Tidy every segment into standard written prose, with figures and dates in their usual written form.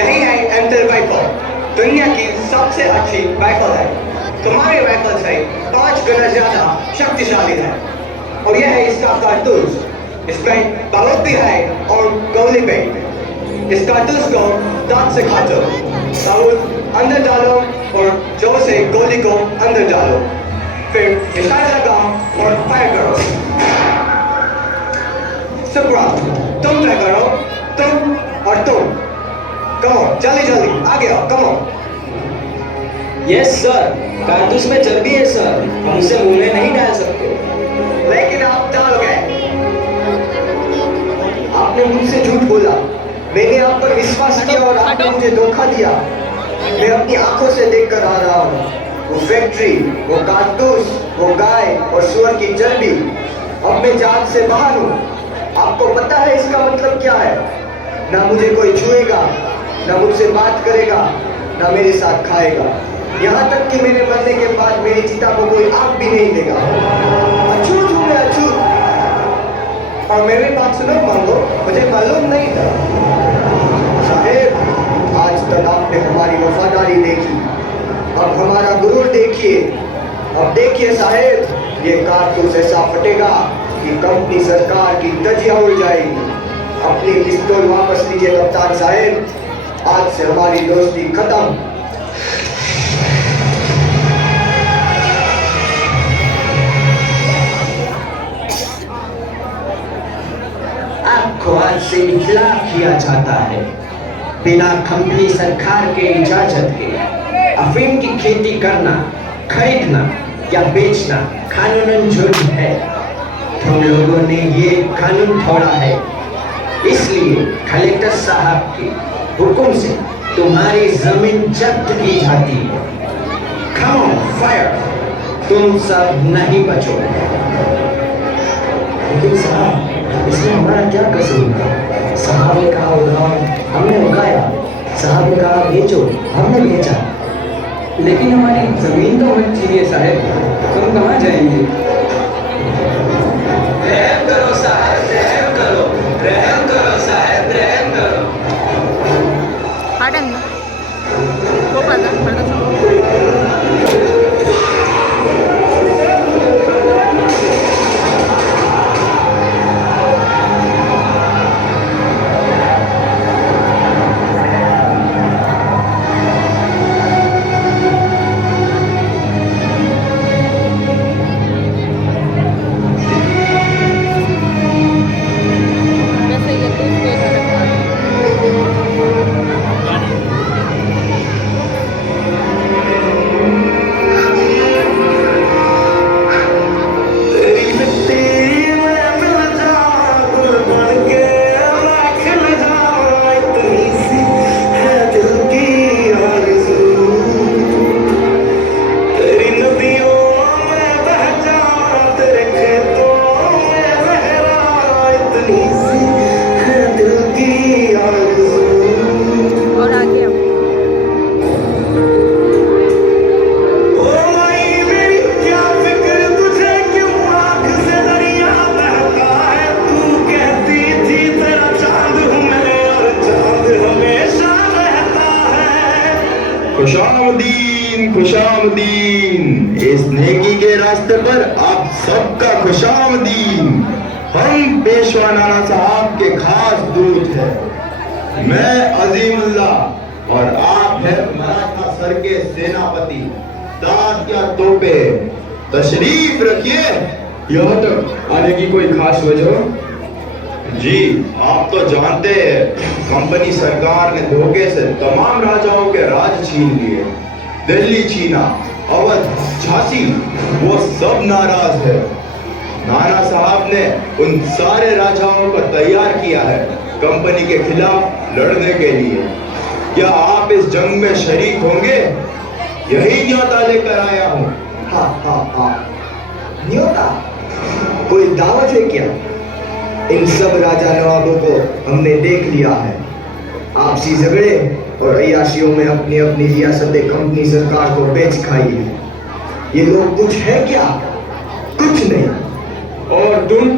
यही है enter rifle, दुनिया की सबसे अच्छी राइफल है। तुम्हारी राइफल से 5 गुना ज्यादा शक्तिशाली है। और यह है इसका कारतूस। इसमें बारूद भी है और गोली भी। इस कारतूस को दांत से काटो, बारूद अंदर डालो और जोर से गोली को अंदर डालो, फिर निशाना लगाओ और फायर करो। सुब्रा, तुम तय करो, तुम और तुम। कमो, जल्दी जल्दी आगे आओ, कमो। यस सर, कारतूस में चर्बी है सर, हम उसे मुंह में नहीं डाल सकते। लेकिन आप डाल गए। आपने मुझसे झूठ बोला, मैंने आप पर विश्वास किया और आपने मुझे धोखा दिया। मैं अपनी आंखों से देखकर आ रहा हूँ, वो फैक्ट्री, वो कारतूस, वो गाय और सुअर की चर्बी। अब मैं जान से बाहर हूँ। आपको पता है इसका मतलब क्या है? ना मुझे कोई छुएगा, ना मुझसे बात करेगा, ना मेरे साथ खाएगा। यहाँ तक कि मेरे मरने के बाद मेरी चिता को कोई आग भी नहीं देगा। अछूत हूँ मैं, अछूत। और मेरी बात सुनो मांगो, मुझे मालूम नहीं था। साहेब, आज तक आपने हमारी वफादारी देखी, अब हमारा गुरूर देखिए। अब देखिए साहेब, ये कारतूस ऐसा फटेगा कि कंपनी सरकार की धज्जियां उड़ जाएगी। अपनी पिस्तौल वापस लीजिए कप्तान साहेब, आज से हमारी दोस्ती खत्म। आपको आज से इखलाक किया जाता है। बिना कंपनी सरकार के इजाजत के अफीम की खेती करना, खरीदना या बेचना कानूनन जुर्म है। तुम लोगों ने ये कानून तोड़ा है, इसलिए कलेक्टर साहब के हुक्म से तुम्हारी जमीन जब्त की जाती है। Come on, fire! तुम सब नहीं बचोगे। लेकिन साहब, इसमें हमारा क्या कसूर था? साहब ने कहा उगाओ, हमने उगाया। साहब ने कहा बेचो, हमने बेचा। लेकिन हमारी जमीन तो मत छीनिए साहब, हम कहाँ जाएंगे? रहम करो साहब, रहम करो, रहम करो साहब, रहम करो। पाटन वो पता खुशामदीन, खुशामदीन। इस नेकी के रास्ते पर आप सबका खुशामदीन। हम पेशवा नाना साहब के खास दूत हैं। मैं अजीमुल्लाह और आप है मराठा सर के सेनापति दाद या तोपे। तशरीफ रखिए। यहाँ तक आने की कोई खास वजह? जी, आप तो जानते हैं, कंपनी सरकार ने धोखे से तमाम राजाओं के राज छीन लिए। दिल्ली छीना, अवध, झांसी, वो सब नाराज है। नाना साहब ने उन सारे राजाओं को तैयार किया है कंपनी के खिलाफ लड़ने के लिए। क्या आप इस जंग में शरीक होंगे? यही न्योता लेकर आया हूँ। हाँ हाँ हाँ, न्योता? कोई दावत है क्या? इन सब राजा नवाबों को हमने देख लिया है। आपसी झगड़े और अय्याशियों में अपनी अपनी रियासतें कंपनी सरकार को बेच खाई है। ये लोग कुछ है क्या? कुछ नहीं। और तुम?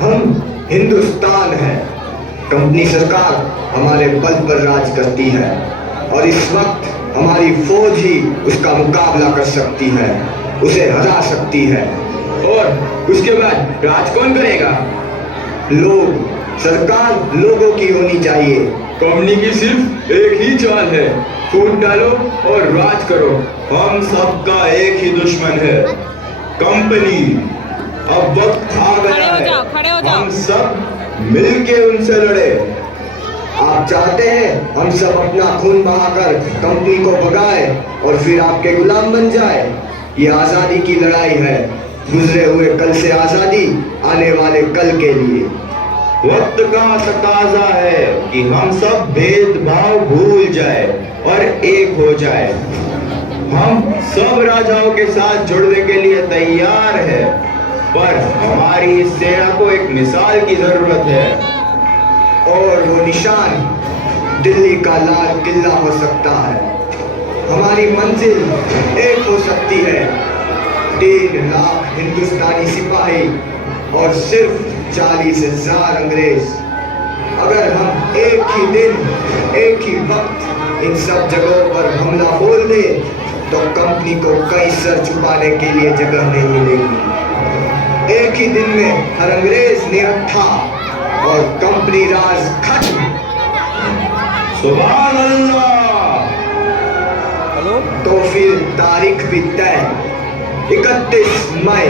हम हिंदुस्तान हैं। कंपनी सरकार हमारे बल पर राज करती है और इस वक्त हमारी फौज ही उसका मुकाबला कर सकती है, उसे हरा सकती है। और उसके बाद राज कौन करेगा? लोग, सरकार लोगों की होनी चाहिए। कंपनी की सिर्फ एक ही चाल है, फूट डालो और राज करो। हम सबका एक ही दुश्मन है, कंपनी। अब वक्त आ गया है, खड़े हो जाओ। हम सब मिलके उनसे लड़े। आप चाहते हैं हम सब अपना खून बहाकर कंपनी को भगाए और फिर आपके गुलाम बन जाए? ये आजादी की लड़ाई है, गुजरे हुए कल से आजादी, आने वाले कल के लिए। वक्त का तकाजा है कि हम सब भेदभाव भूल जाए और एक हो जाए। हम सब राजाओं के साथ जुड़ने के लिए तैयार है, पर हमारी इस सेना को एक मिसाल की जरूरत है। और वो निशान दिल्ली का लाल किला हो सकता है। हमारी मंजिल एक हो सकती है, 3 लाख हिंदुस्तानी सिपाही और सिर्फ 40,000 अंग्रेज। अगर हम एक ही दिन, एक ही वक्त इन सब जगहों पर हमला बोल दें, तो कंपनी को कई सर छुपाने के लिए जगह नहीं मिलेगी। एक ही दिन में हर अंग्रेज निहत्था और कंपनी राज खत्म। सुभान अल्लाह। तो फिर तारीख भी तय, 31 मई।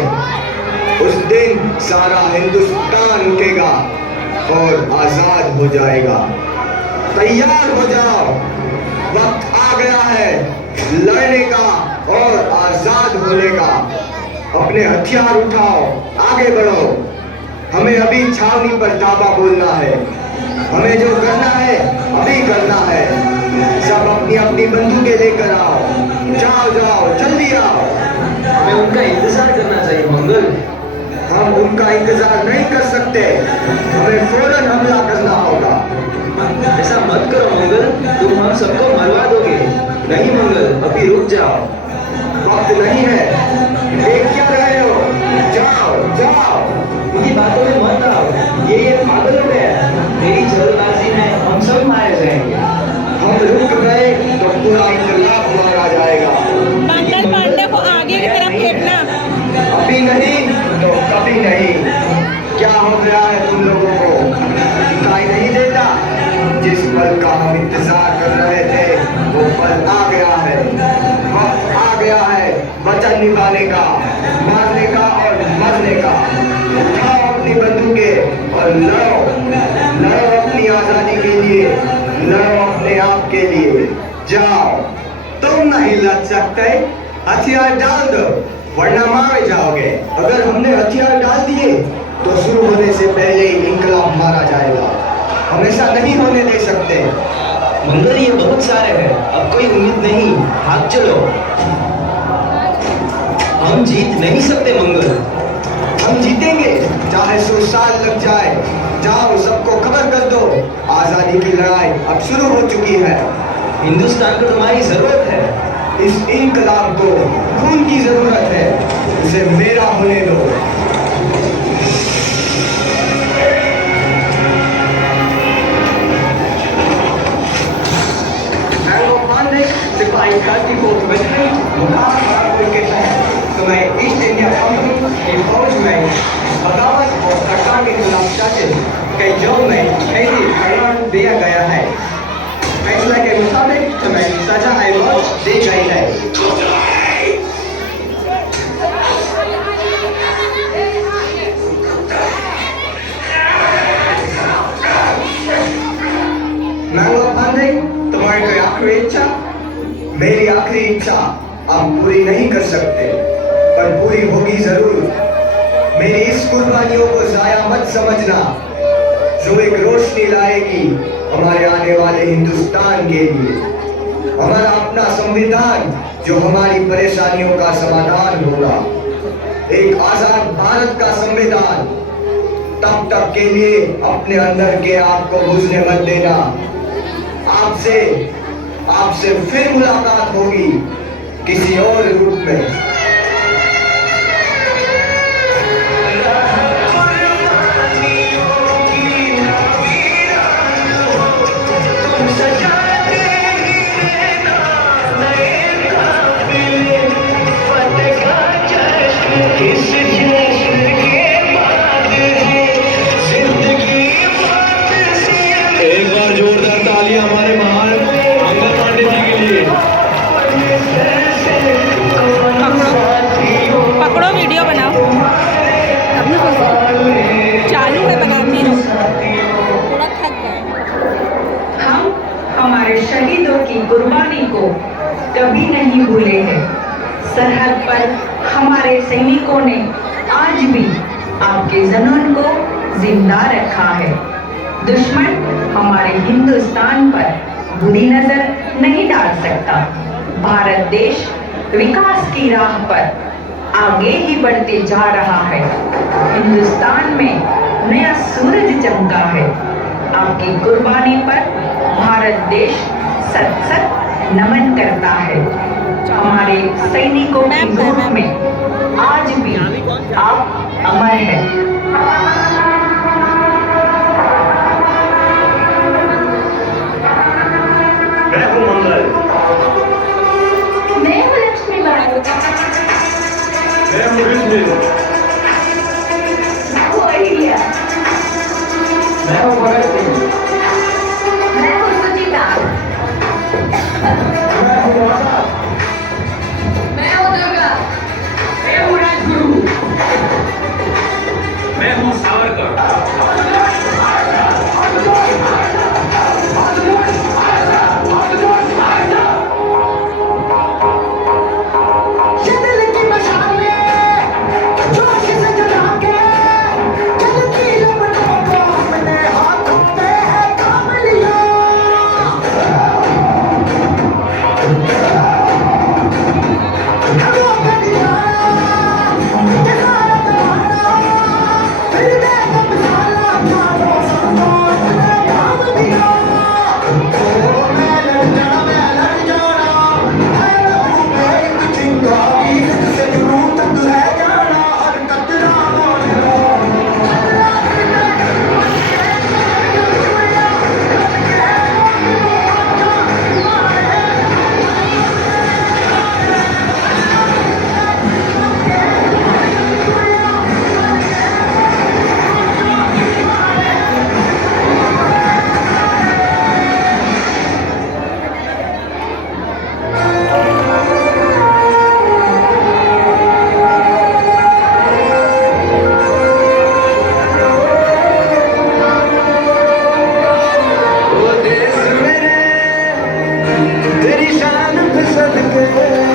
उस दिन सारा हिंदुस्तान उठेगा और आजाद हो जाएगा। तैयार हो जाओ, वक्त आ गया है लड़ने का और आजाद होने का। अपने हथियार उठाओ, आगे बढ़ो। हमें अभी छावनी पर ताबा बोलना है। हमें जो करना है अभी करना है। सब अपनी अपनी बंदूकें लेकर आओ। जाओ जाओ, जल्दी आओ। हमें उनका इंतजार करना चाहिए मंगल। हम उनका इंतजार नहीं कर सकते, हमें फौरन हमला करना होगा। ऐसा मत करो मंगल, तुम हम सबको मरवा दोगे। नहीं मंगल, अभी रुक जाओ। वक्त नहीं है, देख क्या रहे हो? जाओ जाओ। इनकी बातों में मत आओ, ये पागल हो गया है। तेरी जल्दबाजी में हम सब मारे जाएंगे। हम रुक गए तो पूरा इनकलाब मारा जाएगा। मंगल पांडे को आगे की तरफ फेंकना। अभी नहीं तो कभी नहीं। क्या हो गया है तुम लोगों को? दिखाई नहीं देता? जिस पल का हम इंतजार कर रहे थे वो पल आ गया है। वक्त आ गया है वचन निभाने का, मारने का और मरने का। उठाओ अपनी बंदूकें और लड़ो। लड़ो अपनी आजादी के लिए, लड़ो अपने आप के लिए। जाओ। तुम नहीं लड़ सकते, हथियार डाल दो वरना मारे जाओगे। अगर हमने हथियार डाल दिए तो शुरू होने से पहले ही इनकलाब मारा जाएगा। हम ऐसा नहीं होने दे सकते। मंगल ये बहुत सारे हैं, अब कोई उम्मीद नहीं, भाग चलो। हम जीत नहीं सकते मंगल। हम जीतेंगे, चाहे 100 साल लग जाए। जाओ, सबको खबर कर दो, आजादी की लड़ाई अब शुरू हो चुकी है। हिंदुस्तान को तुम्हारी जरूरत है। इस इनकलाब को खून की जरूरत है, उसे मेरा होने दो। सिपाही घाटी को मुकाबला के तहत तो मैं ईस्ट इंडिया कंपनी की फौज में बगावत और सरकार के खिलाफ चाचे के जंग में कैदी करार दिया गया है। फैसला के मुताबिक तुम्हें सजा मौत दी गई है। मैंगो पांडे, तुम्हारी कोई आखिरी इच्छा? मेरी आखिरी इच्छा आप पूरी नहीं कर सकते, पर पूरी होगी जरूर। मेरी इस कुर्बानियों को जाया मत समझना, जो एक रोशनी लाएगी हमारे आने वाले हिंदुस्तान के लिए। हमारा अपना संविधान जो हमारी परेशानियों का समाधान होगा। एक आजाद भारत का संविधान। तब तक के लिए अपने अंदर के आग को बुझने मत देना। आपसे फिर मुलाकात होगी किसी और रूप में। हमारे महान मंगल पांडे जी के लिए। पकड़ो पकड़ो, वीडियो बनाओ। चालू है, बनाती रहो। थोड़ा थक गए। हम हमारे शहीदों की कुर्बानी को कभी नहीं भूले हैं। सरहद पर हमारे सैनिकों ने आज भी आपके जुनून को जिंदा रखा है। दुश्मन हमारे हिंदुस्तान पर बुरी नजर नहीं डाल सकता। भारत देश विकास की राह पर आगे ही बढ़ते जा रहा है। हिंदुस्तान में नया सूरज चमका है। आपकी कुर्बानी पर भारत देश सत सत नमन करता है। हमारे सैनिकों की रूह में आज भी आप अमर हैं। मैं हूँ मंगल। मैं हूँ लक्ष्मी बाई। मैं हूँ विष्णु। मैं हूँ अहिल्या। मैं हूँ भगत सिंह। मैं हूँ सुनीता। मैं हूँ आजाद। मैं हूँ दुर्गा। मैं हूँ राजगुरु। मैं हूँ सावरकर। तेरी शान पे सदके